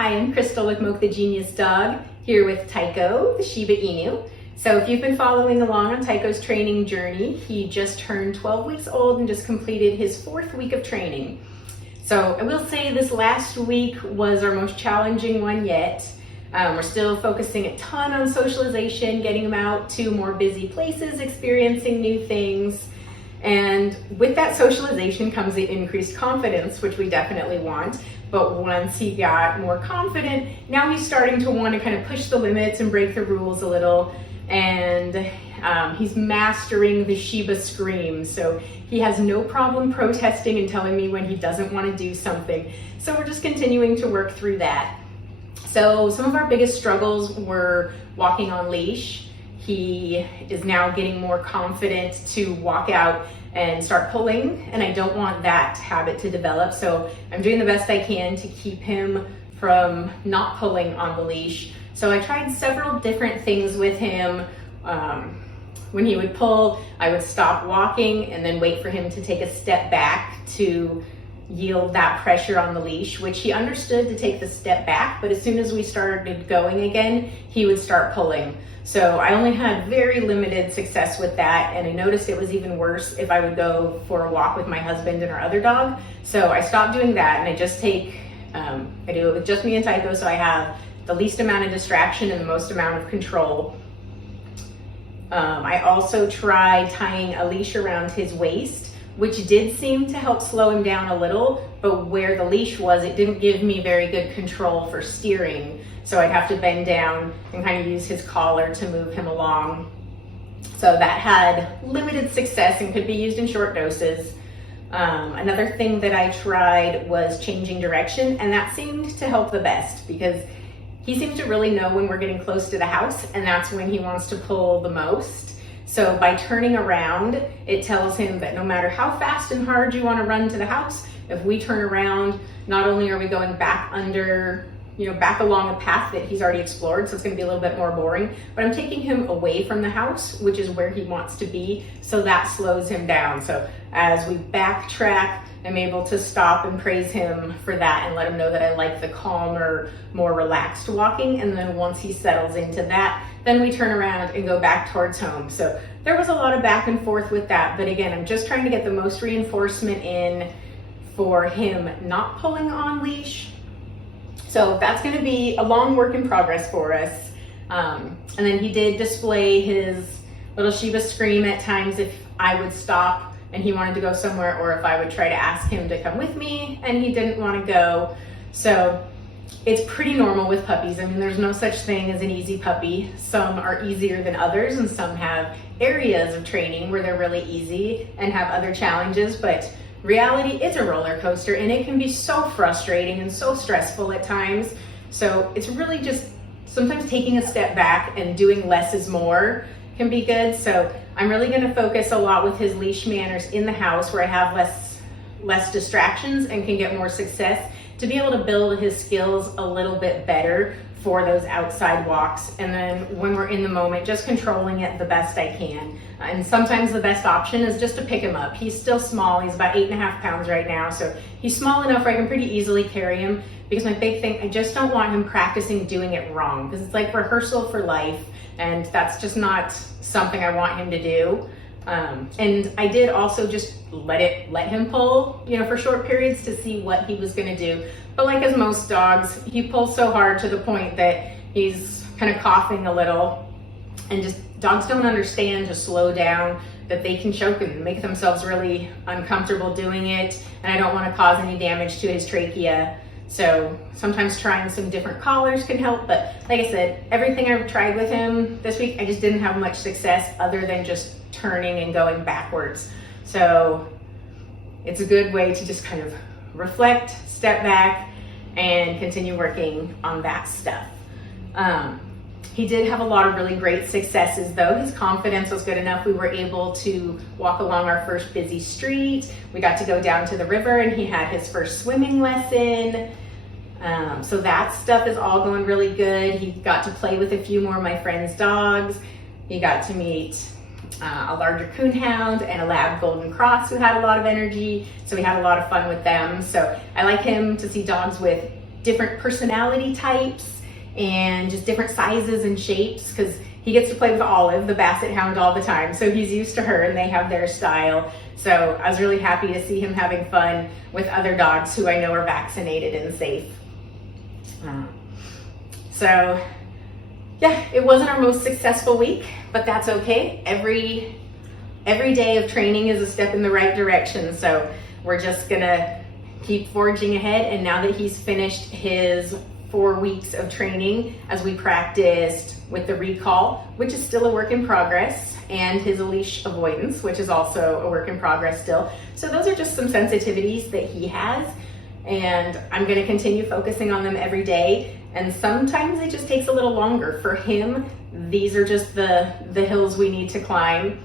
Hi, I'm Crystal with Moke the Genius Dog, here with Taiko, the Shiba Inu. So if you've been following along on Taiko's training journey, he just turned 12 weeks old and just completed his 4th week of training. So I will say this last week was our most challenging one yet. We're still focusing a ton on socialization, getting him out to more busy places, experiencing new things. And with that socialization comes the increased confidence, which we definitely want. But once he got more confident, now he's starting to want to kind of push the limits and break the rules a little. And he's mastering the Shiba scream. So he has no problem protesting and telling me when he doesn't want to do something. So we're just continuing to work through that. So some of our biggest struggles were walking on leash. He is now getting more confident to walk out and start pulling, and I don't want that habit to develop. So I'm doing the best I can to keep him from not pulling on the leash. So I tried several different things with him. When he would pull, I would stop walking and then wait for him to take a step back to yield that pressure on the leash, which he understood to take the step back, but as soon as we started going again, he would start pulling. So I only had very limited success with that, and I noticed it was even worse if I would go for a walk with my husband and our other dog. So I stopped doing that, and I just take, I do it with just me and Taiko, so I have the least amount of distraction and the most amount of control. I also tried tying a leash around his waist, which did seem to help slow him down a little, but where the leash was, it didn't give me very good control for steering. So I'd have to bend down and kind of use his collar to move him along. So that had limited success and could be used in short doses. Another thing that I tried was changing direction, and that seemed to help the best because he seems to really know when we're getting close to the house, and that's when he wants to pull the most. So by turning around, it tells him that no matter how fast and hard you want to run to the house, if we turn around, not only are we going back back along a path that he's already explored, so it's going to be a little bit more boring, but I'm taking him away from the house, which is where he wants to be, so that slows him down. So as we backtrack, I'm able to stop and praise him for that and let him know that I like the calmer, more relaxed walking. And then once he settles into that, then we turn around and go back towards home. So there was a lot of back and forth with that. But again, I'm just trying to get the most reinforcement in for him not pulling on leash. So that's going to be a long work in progress for us. And then he did display his little Shiba scream at times if I would stop and he wanted to go somewhere, or if I would try to ask him to come with me and he didn't want to go. So it's pretty normal with puppies. I mean, there's no such thing as an easy puppy. Some are easier than others, and some have areas of training where they're really easy and have other challenges, but reality is a roller coaster, and it can be so frustrating and so stressful at times. So it's really just sometimes taking a step back and doing less is more can be good. So I'm really going to focus a lot with his leash manners in the house where I have less distractions and can get more success to be able to build his skills a little bit better for those outside walks. And then when we're in the moment, just controlling it the best I can. And sometimes the best option is just to pick him up. He's still small. He's about 8.5 pounds right now. So he's small enough where I can pretty easily carry him, because my big thing, I just don't want him practicing doing it wrong, because it's like rehearsal for life. And that's just not something I want him to do. And I did also just let him pull, for short periods to see what he was going to do. But like as most dogs, he pulls so hard to the point that he's kind of coughing a little, and just dogs don't understand to slow down, that they can choke and make themselves really uncomfortable doing it. And I don't want to cause any damage to his trachea. So sometimes trying some different collars can help, but like I said, everything I've tried with him this week, I just didn't have much success other than just turning and going backwards. So it's a good way to just kind of reflect, step back, and continue working on that stuff. He did have a lot of really great successes though. His confidence was good enough. We were able to walk along our first busy street. We got to go down to the river, and he had his first swimming lesson. So that stuff is all going really good. He got to play with a few more of my friends' dogs. He got to meet a larger coonhound and a lab golden cross who had a lot of energy. So we had a lot of fun with them. So I like him to see dogs with different personality types and just different sizes and shapes, because he gets to play with Olive, the Basset Hound, all the time. So he's used to her and they have their style. So I was really happy to see him having fun with other dogs who I know are vaccinated and safe. So yeah, it wasn't our most successful week, but that's okay. Every day of training is a step in the right direction. So we're just gonna keep forging ahead. And now that he's finished his 4 weeks of training, as we practiced with the recall, which is still a work in progress, and his leash avoidance, which is also a work in progress still. So those are just some sensitivities that he has, and I'm gonna continue focusing on them every day. And sometimes it just takes a little longer. For him, these are just the hills we need to climb,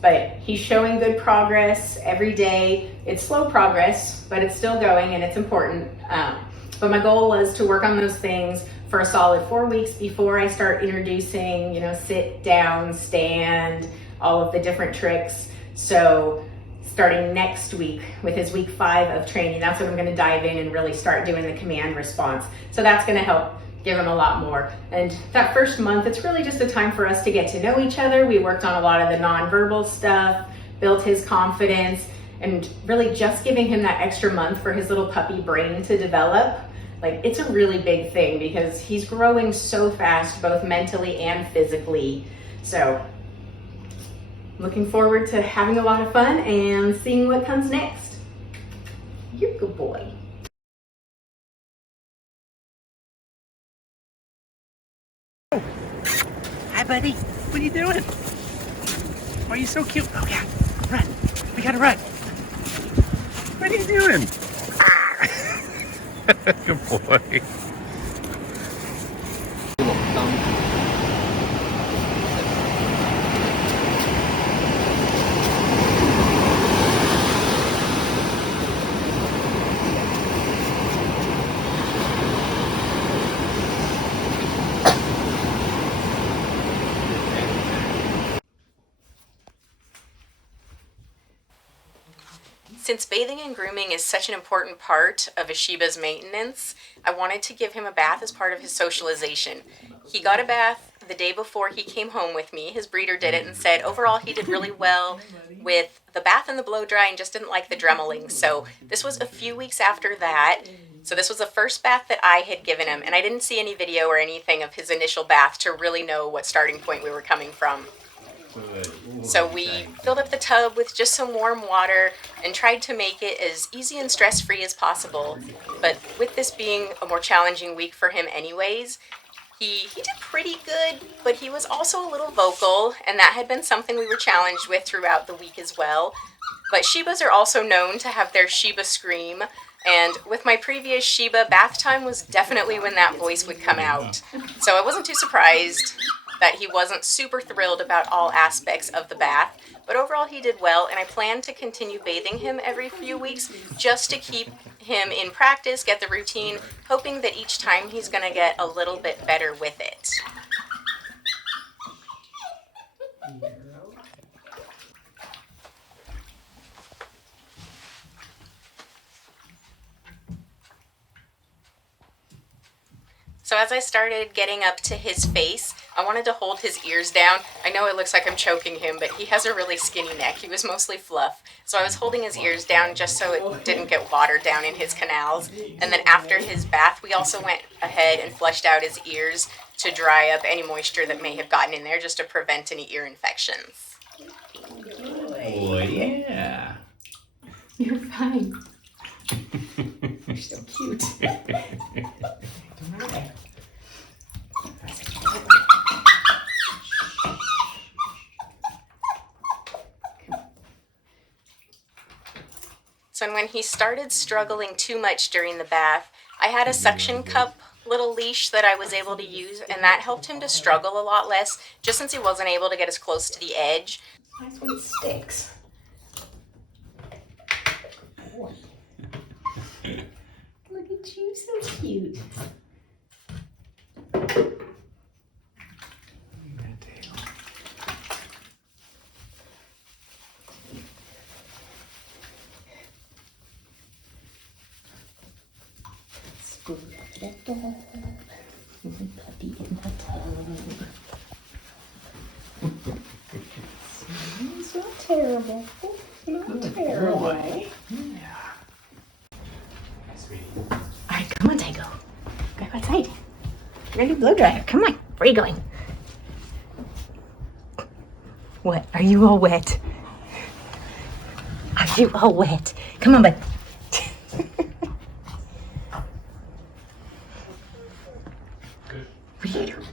but he's showing good progress every day. It's slow progress, but it's still going and it's important. But my goal was to work on those things for a solid 4 weeks before I start introducing, sit, down, stand, all of the different tricks. So starting next week with his week 5 of training, that's when I'm gonna dive in and really start doing the command response. So that's gonna help give him a lot more. And that first month, it's really just a time for us to get to know each other. We worked on a lot of the nonverbal stuff, built his confidence, and really just giving him that extra month for his little puppy brain to develop. Like, it's a really big thing because he's growing so fast, both mentally and physically. So looking forward to having a lot of fun and seeing what comes next. You're a good boy. Hi, buddy. What are you doing? Why are you so cute? Oh, yeah. Run. We gotta run. What are you doing? Good boy. Since bathing and grooming is such an important part of a Shiba's maintenance, I wanted to give him a bath as part of his socialization. He got a bath the day before he came home with me. His breeder did it and said overall he did really well with the bath and the blow dry and just didn't like the dremeling. So this was a few weeks after that. So this was the first bath that I had given him, and I didn't see any video or anything of his initial bath to really know what starting point we were coming from. So we filled up the tub with just some warm water and tried to make it as easy and stress-free as possible. But with this being a more challenging week for him anyways, he did pretty good, but he was also a little vocal, and that had been something we were challenged with throughout the week as well. But Shibas are also known to have their Shiba scream, and with my previous Shiba, bath time was definitely when that voice would come out. So I wasn't too surprised that he wasn't super thrilled about all aspects of the bath, but overall he did well, and I plan to continue bathing him every few weeks just to keep him in practice, get the routine, hoping that each time he's going to get a little bit better with it. So as I started getting up to his face, I wanted to hold his ears down. I know it looks like I'm choking him, but he has a really skinny neck. He was mostly fluff. So I was holding his ears down just so it didn't get watered down in his canals. And then after his bath, we also went ahead and flushed out his ears to dry up any moisture that may have gotten in there, just to prevent any ear infections. Oh, yeah. You're fine. You're so cute. So when he started struggling too much during the bath, I had a suction cup little leash that I was able to use, and that helped him to struggle a lot less, just since he wasn't able to get as close to the edge. Nice when it sticks. Look at you, so cute. Puppy in the tub. It's not terrible. Not terrible. Yeah. Sweetie. Alright, come on, Taiko. Go outside. We're gonna do blow dryer. Come on. Where are you going? What? Are you all wet? Are you all wet? Come on, bud. What are you doing?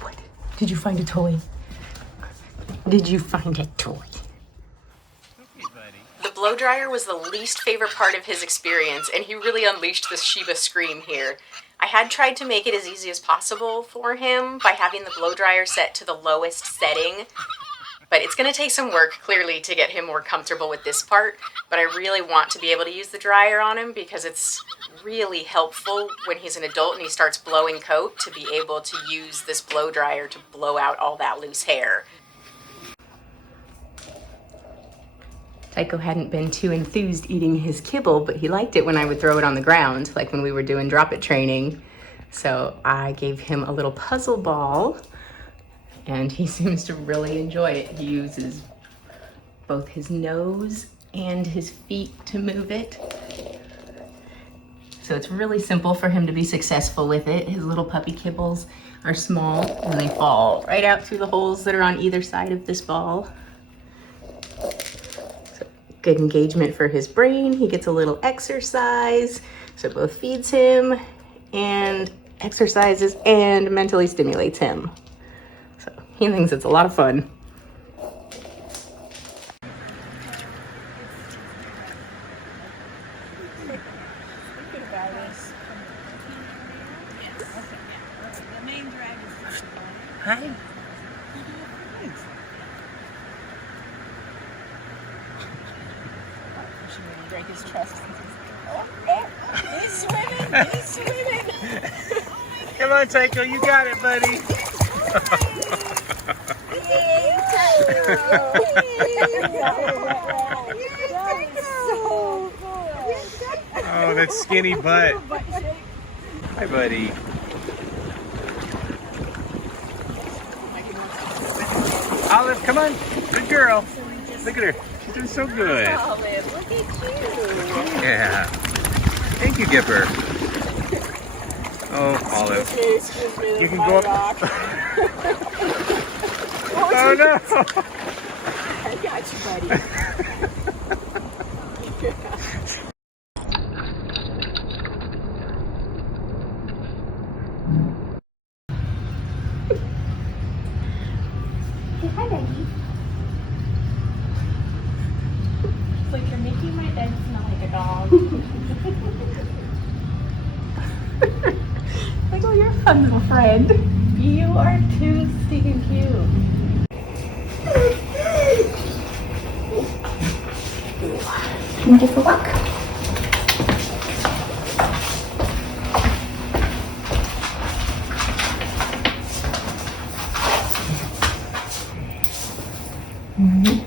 What? Did you find a toy? Did you find a toy? Okay, buddy. The blow dryer was the least favorite part of his experience, and he really unleashed the Shiba scream here. I had tried to make it as easy as possible for him by having the blow dryer set to the lowest setting, but it's going to take some work, clearly, to get him more comfortable with this part, but I really want to be able to use the dryer on him because it's really helpful when he's an adult and he starts blowing coat to be able to use this blow dryer to blow out all that loose hair. Taiko hadn't been too enthused eating his kibble, but he liked it when I would throw it on the ground, like when we were doing drop it training. So I gave him a little puzzle ball, and he seems to really enjoy it. He uses both his nose and his feet to move it. So it's really simple for him to be successful with it. His little puppy kibbles are small and they fall right out through the holes that are on either side of this ball. Good engagement for his brain. He gets a little exercise. So it both feeds him and exercises and mentally stimulates him. So he thinks it's a lot of fun. Hi. Break his trust. He's swimming! He's swimming! Come on, Taiko, you got it, buddy. Oh, that skinny butt. Hi, buddy. Olive, come on. Good girl. Look at her. She's doing so good. Olive, look at you! Yeah. Thank you, Gipper. Oh, Olive. Excuse me, You can go up. Oh, no. I got you, buddy. Hi, Maggie. It's like you're making my bed smell like a dog. Like, oh, you're a fun little friend. You are too stinking cute. Can you take a walk? Mm-hmm.